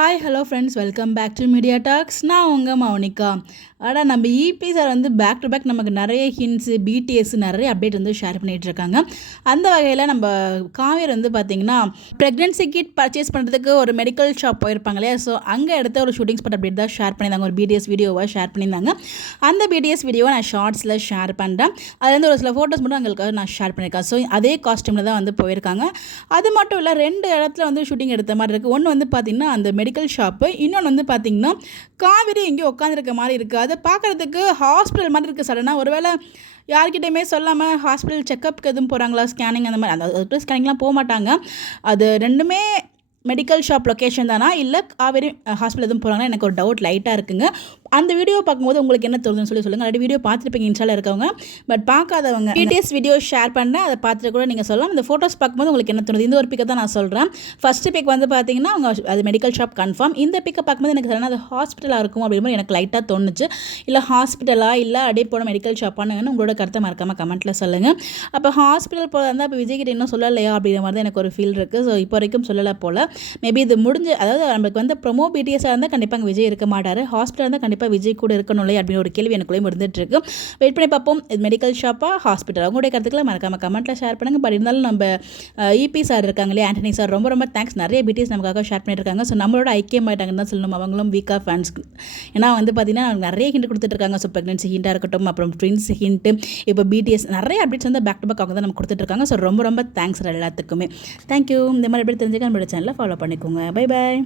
Hi hello friends, welcome back to media talks. நான் உங்கள் மௌனிகா. ஆனால் நம்ம இபி சார் வந்து பேக் டு பேக் நமக்கு நிறைய ஹிண்ட்ஸு, பிடிஎஸ் நிறைய அப்டேட் வந்து ஷேர் பண்ணிகிட்டு இருக்காங்க. அந்த வகையில் நம்ம காவேரி வந்து பார்த்திங்கன்னா ப்ரெக்னென்சி கிட் பர்ச்சேஸ் பண்ணுறதுக்கு ஒரு மெடிக்கல் ஷாப் போயிருப்பாங்க இல்லையா. ஸோ அங்கே எடுத்த ஒரு ஷூட்டிங் ஸ்பாட் அப்டேட் தான் ஷேர் பண்ணியிருந்தாங்க. ஒரு பிடிஎஸ் வீடியோவாக ஷேர் பண்ணியிருந்தாங்க. அந்த பிடிஎஸ் வீடியோவை நான் ஷார்ட்ஸில் ஷேர் பண்ணுறேன். அதுலேருந்து ஒரு சில ஃபோட்டோஸ் மட்டும் எங்களுக்கு நான் ஷேர் பண்ணியிருக்கேன். ஸோ அதே காஸ்டியூமில் தான் வந்து போயிருக்காங்க. அது மட்டும் இல்லை, 2 இடத்துல வந்து ஷூட்டிங் எடுத்த மாதிரி இருக்குது. ஒன்று வந்து பார்த்திங்கன்னா அந்த மெடிக்கல் ஷாப்பு, இன்னொன்று வந்து பார்த்திங்கன்னா காவேரி எங்கேயோ உட்காந்துருக்க மாதிரி இருக்குது. அதை பார்க்குறதுக்கு ஹாஸ்பிட்டல் மாதிரி இருக்குது. சடனாக ஒருவேளை யார்கிட்டையுமே சொல்லாமல் ஹாஸ்பிட்டல் செக்கப்புக்கு எதுவும் போகிறாங்களா, ஸ்கேனிங் அந்த மாதிரி, அந்த ஸ்கேனிங்லாம் போக மாட்டாங்க. அது ரெண்டுமே மெடிக்கல் ஷாப் லொக்கேஷன் தானா, இல்லை காவேரி ஹாஸ்பிட்டல் எதுவும் போகிறாங்கன்னா எனக்கு ஒரு டவுட் லைட்டாக இருக்குங்க. அந்த வீடியோ பார்க்கும்போது உங்களுக்கு என்ன தோணுதுன்னு சொல்லுங்கள். ஆல்ரெடி வீடியோ பார்த்துருப்பீங்க இன்ஸ்டாவில் இருக்கவங்க, பட் பார்க்காதவங்க பிடிஎஸ் வீடியோ ஷேர் பண்ணேன், அதை பார்த்துட்டு கூட நீங்கள் சொல்லலாம். இந்த ஃபோட்டோஸ் பார்க்கும்போது உங்களுக்கு என்ன தோணுது? இந்த ஒரு பிக்கை தான் நான் சொல்கிறேன். ஃபஸ்ட்டு பிக் வந்து பார்த்தீங்கன்னா அவங்க அது மெடிக்கல் ஷாப் கன்ஃபார்ம். இந்த பிக்கை பார்க்கும்போது எனக்கு சரியான அது ஹாஸ்பிட்டலாக இருக்கும் அப்படிங்கும்போது எனக்கு லைட்டாக தோணுச்சு. இல்லை ஹாஸ்பிட்டலா இல்லை அப்படியே போன மெடிக்கல் ஷாப்பானு உங்களோட கருத்தை மறக்காமல் கமெண்ட்டில் சொல்லுங்கள். அப்போ ஹாஸ்பிட்டல் போல இருந்தால் அப்போ விஜய்கிட்ட இன்னும் சொல்லலையா அப்படிங்கிற மாதிரி தான் எனக்கு ஒரு ஃபீல் இருக்குது. ஸோ இப்போ வரைக்கும் சொல்லலை போல். மேபி இது முடிஞ்சு, அதாவது நம்மளுக்கு வந்து ப்ரொமோ பிடிஎஸ்ஸாக இருந்தால் கண்டிப்பாக அங்கே விஜய் இருக்க மாட்டார். ஹாஸ்பிட்டல் இருந்தால் கண்டிப்பாக விஜய் கூட இருக்கணும் இல்லையா அப்படின்னு ஒரு கேள்வி எனக்குள்ளேயும் இருந்துகிட்ருக்கு. வெயிட் பண்ணி பார்ப்போம். இது மெடிக்கல் ஷாப்பா ஹாஸ்பிட்டல், அவங்களுடைய கருத்துக்களை மறக்காமல் கமெண்ட்டில் ஷேர் பண்ணுங்கள். பட் இருந்தாலும் நம்ம இபி சார் இருக்காங்க இல்லையா, ஆண்டனி சார், ரொம்ப ரொம்ப தேங்க்ஸ். நிறைய பிடிஎஸ் நமக்காக ஷேர் பண்ணியிருக்காங்க. ஸோ நம்மளோட ஐக்கியமாயிட்டாங்கன்னு தான் சொல்லணும். அவங்களும் வீக்காக ஃபேன்ஸ். ஏன்னா வந்து பார்த்திங்கன்னா நிறைய ஹிண்ட் கொடுத்துட்ருக்காங்க. ஸோ ப்ரெக்னன்சி ஹிண்ட்டாக இருக்கட்டும், அப்புறம் ட்வின்ஸ் ஹிண்ட்டு, இப்போ பிடிஎஸ் நிறைய அப்டேட்ஸ் வந்து பேக் டு பேக் அவங்க தான் நம்ம கொடுத்துட்ருக்காங்க. ஸோ ரொம்ப ரொம்ப தேங்க்ஸ் எல்லாத்துக்குமே. தேங்க்யூ. இந்த மாதிரி எப்படி தெரிஞ்சுக்க நம்மளோட சேனலை ஃபாலோ பண்ணிக்கோங்க. Bye bye.